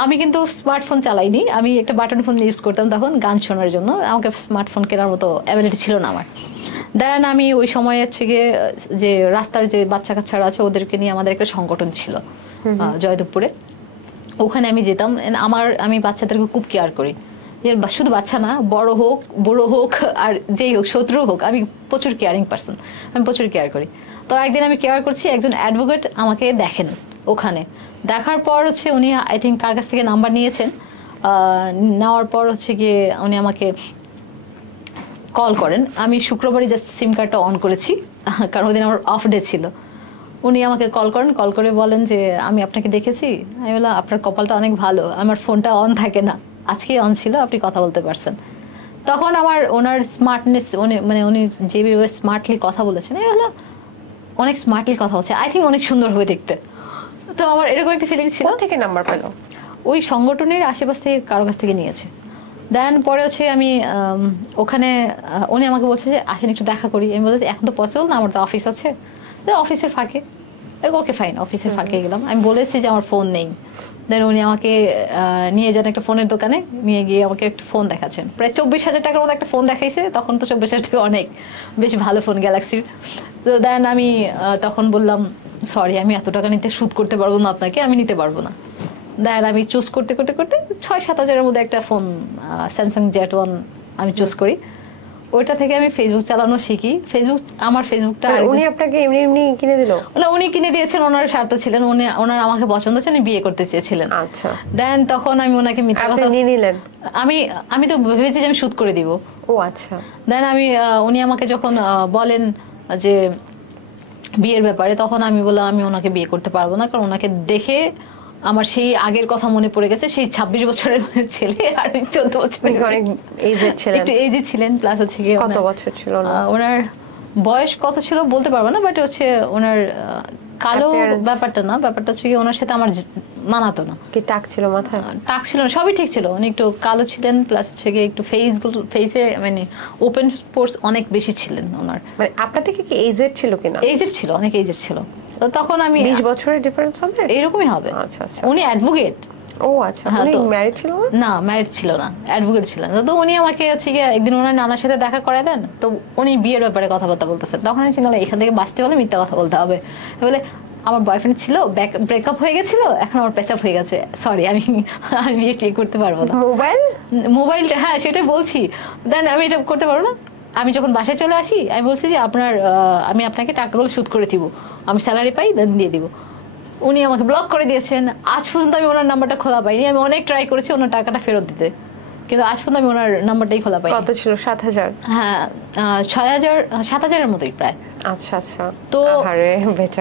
আমি কিন্তু স্মার্টফোন চালাইনি, আমি একটা বাটন ফোন ইউজ করতাম তখন গান শোনার জন্য, আমাকে স্মার্টফোন কেনার মতো অ্যাবিলিটি ছিল না আমার। দেন আমি ওই সময় হচ্ছে গিয়ে যে রাস্তার যে বাচ্চা কাচ্চারা আছে ওদেরকে নিয়ে আমাদের একটা সংগঠন ছিল জয়দেবপুরে, ওখানে আমি যেতাম। আমি বাচ্চাদেরকে খুব কেয়ার করি, শুধু বাচ্চা না, বড় হোক বুড়ো হোক আর যেই হোক, শত্রু হোক, আমি প্রচুর কেয়ারিং পার্সন, আমি প্রচুর কেয়ার করি। তো একদিন আমি কেয়ার করছি, একজন অ্যাডভোকেট আমাকে দেখেন ওখানে, দেখার পর হচ্ছে উনি আই থিঙ্ক কার কাছ থেকে নাম্বার নিয়েছেন, নেওয়ার পর হচ্ছে গিয়ে উনি আমাকে কল করেন। আমি শুক্রবারই জাস্ট সিম কার্ডটা অন করেছি, কারণ ওই দিন আমার অফ ডে ছিল। উনি আমাকে কল করেন, কল করে বলেন যে আমি আপনাকে দেখেছি। আমি বললাম আপনার কপালটা অনেক ভালো, আমার ফোনটা অন থাকে না, আজকেই অন ছিল, আপনি কথা বলতে পারছেন। তখন আমার ওনার স্মার্টনেস, উনি যেভাবে স্মার্টলি কথা বলেছেন, এই হলো অনেক স্মার্টলি কথা বলছে, আই থিঙ্ক অনেক সুন্দর হবে দেখতে। তো আমার এরকম একটা ফিলিং ছিল। থেকে নাম্বার পেল? ওই সংগঠনের আশেপাশ থেকে কারো কাছ থেকে নিয়েছে। দেন পরে হচ্ছে আমি ওখানে, উনি আমাকে বলছে যে আসেন একটু দেখা করি। আমি বলছি এখন তো পসিবল না, আমার তো অফিস আছে। অফিসের ফাঁকে, ওকে ফাইন, অফিসের ফাঁকে গেলাম। আমি বলেছি যে আমার ফোন নেই। দেন উনি আমাকে নিয়ে যান একটা ফোনের দোকানে, নিয়ে গিয়ে আমাকে একটা ফোন দেখাচ্ছেন, প্রায় 24,000 টাকার মতো একটা ফোন দেখাইছে। তখন তো 24,000 টাকা অনেক বেশ ভালো ফোন, গ্যালাক্সির। তো দেন আমি তখন বললাম সরি, আমি এত টাকা নিতে শুট করতে পারবো না আপনাকে, আমি নিতে পারবো না। দেন আমি চুজ করতে করতে করতে 6-7 হাজারের মধ্যে একটা ফোন স্যামসাং Z1 আমি চুজ করি। ওইটা থেকে আমি ফেসবুক চালানো শিখি। আমার ফেসবুকটা উনি আপনাকে এমনি এমনি কিনে দিল? উনি কিনে দিয়েছেন, ওনার স্বার্থ ছিলেন, ওনার আমাকে পছন্দ ছিল, উনি বিয়ে করতে চেয়েছিলেন। আচ্ছা। দেন তখন আমি ওনাকে মিথ্যা কথা নিয়ে নিলেন? আমি তো ভেবেছি যে আমি শুট করে দিব। ও আচ্ছা। দেন উনি আমাকে যখন বলেন যে বিয়ের ব্যাপারে, তখন আমি বললাম আমি ওনাকে বিয়ে করতে পারবো না, কারণ ওনাকে দেখে আমার সেই আগের কথা মনে পড়ে গেছে, সেই 26 বছরের ছেলে আর 14 বছরের, অনেক এজেড ছিলেন। একটু এজে ছিলেন, প্লাস হচ্ছে গিয়ে কত বছর ছিল ওনার বয়স কত ছিল বলতে পারবো না, বাট হচ্ছে ওনার কালো ব্যাপারটা না, ব্যাপারটা হচ্ছে কি ওনার সাথে আমার মানাতো না। কি টাক ছিল মাথায়? টাক ছিল না, সবই ঠিক ছিল, উনি একটু কালো ছিলেন, প্লাস হচ্ছে গিয়ে একটু ফেসে মানে ওপেন স্পোর্টস অনেক বেশি ছিলেন ওনার। মানে আপনার থেকে কি এজেড ছিল কিনা? এজেড ছিল, অনেক এজেড ছিল। তো তখন আমি 20 বছরের ডিফারেন্স হবে, এরকমই হবে। আচ্ছা আচ্ছা। উনি অ্যাডভোকেট। ও আচ্ছা। উনি ম্যারিড ছিল না? ম্যারিড ছিল না, অ্যাডভোকেট ছিলেন। তো উনি আমাকে হচ্ছে গিয়ে একদিন ওনার নানার সাথে দেখা করায় দেন। তো উনি বিয়ের ব্যাপারে কথাবার্তা বলতেছেন। তখন আমি চিন্তা এখান থেকে বাঁচতে হলে মিথ্যা কথা বলতে হবে। বলে আমার বয়ফ্রেন্ড ছিল, ব্রেকআপ হয়ে গেছিল, এখন আমার প্যাচআপ হয়ে গেছে, সরি আমি বিয়ে ঠিক করতে পারবো না। মোবাইলটা, হ্যাঁ সেটাই বলছি। দেন আমি এটা করতে পারবো না। আমি যখন বাসায় চলে আসি, আমি বলছি যে আমি আপনাকে টাকাগুলো শুট করে দিব, আমি স্যালারি পাই দেন দিয়ে দিব। উনি আমাকে ব্লক করে দিয়েছেন। আজ পর্যন্ত আমি ওনার নাম্বারটা খোলা পাইনি। আমি অনেক ট্রাই করেছি ওনার টাকাটা ফেরত দিতে, কিন্তু আজ পর্যন্ত আমি ওনার নাম্বারটাই খোলা পাইনি। কত ছিল? 7,000? হ্যাঁ 6,000 7,000-এর মতোই প্রায়। আচ্ছা আচ্ছা। তো আরে বেচারা।